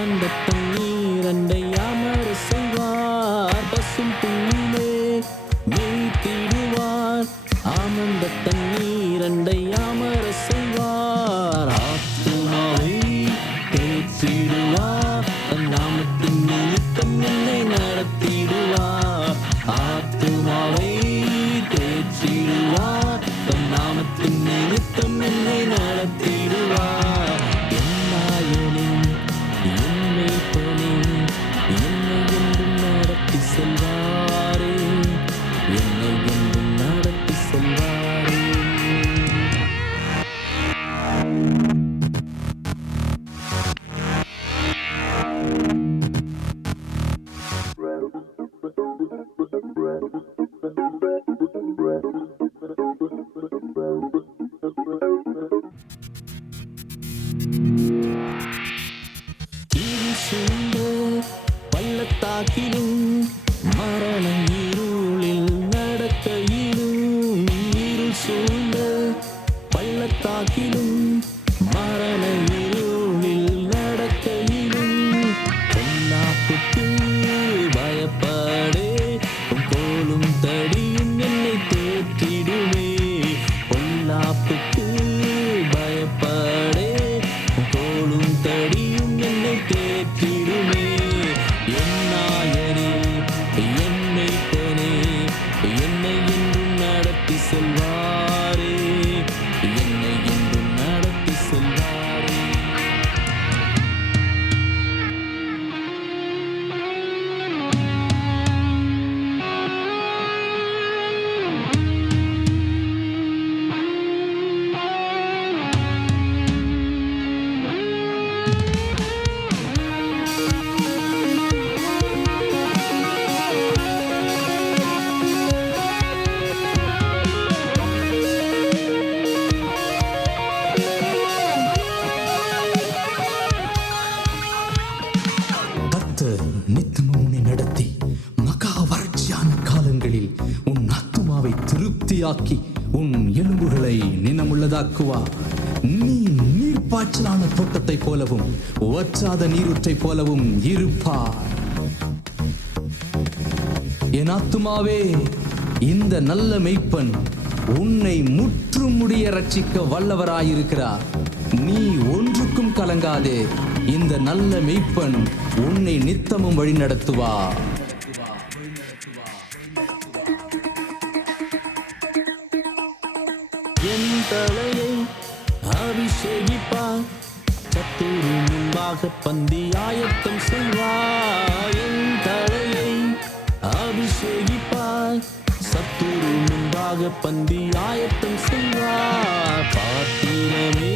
ஆமந்த தண்ணீரண்டை அமர செய்வார். பசும் புல்லிலே மேய்த்திடுவார். ஆமந்த தண்ணீரண்டை அமர செய்வார். ஆத்துமாவை தேற்றிடுவார். தன் நாமத்தின் நிமித்தம் என்னை நடத்திடுவார். ஆத்துமாவை தேற்றிடுவார். தன் நாமத்தின் நிமித்தம் என்னை நடத்திடுவார். என்னாயனே என்னை பணி என்னை என்றும் நடத்தி செல்வாரே. என்னை என்றும் நடத்தி செல்வாரே. இருள் சூழ்ந்த பள்ளத்தாக்கிலும் மரண இருளில் நடக்கையிலும். இருள் சூழ்ந்த பள்ளத்தாக்கிலும் மரண இருளில் நடக்கையிலும். பொல்லாப்புக்கு பயப்படே. உன் கோலும் தடியும் என்னை தேற்றிடுமே. பொல்லாப்புக்கு பயப்படே. உன் கோலும் தடியும் என்னை தேற்றிடுமே. என்னாயனே என்னை பணி என்னை என்றும் நடத்தி செல்வாரே. என்னை என்றும் நடத்தி செல்வாரே. கர்த்தர் நித்தமும் உன்னை நடத்தி மகா வறட்சியான காலங்களில் உன் ஆத்துமாவை திருப்தியாக்கி உன் எலும்புகளை நினமுள்ளதாக்குவார். நீ நீர்ப்பாய்ச்சலான தோட்டத்தைப் போலவும் வற்றாத நீரூற்றைப் போலவும் இருப்பார். என் ஆத்துமாவே, இந்த நல்ல மெய்ப்பன் உன்னை முற்றுமுடிய ரட்சிக்க வல்லவராயிருக்கிறார். நீ ஒன்றுக்கும் கலங்காதே. இந்த நல்ல மெய்ப்பன் உன்னை நித்தமும் வழி நடத்துவார். என் தலையை அபிஷேகிப்பார். சத்துரு முன்பாக பந்தி ஆயத்தம் செய்வார். என் தலையை அபிஷேகிப்பார். சத்துரு முன்பாக பந்தி ஆயத்தம் செய்வார். பாத்திரமே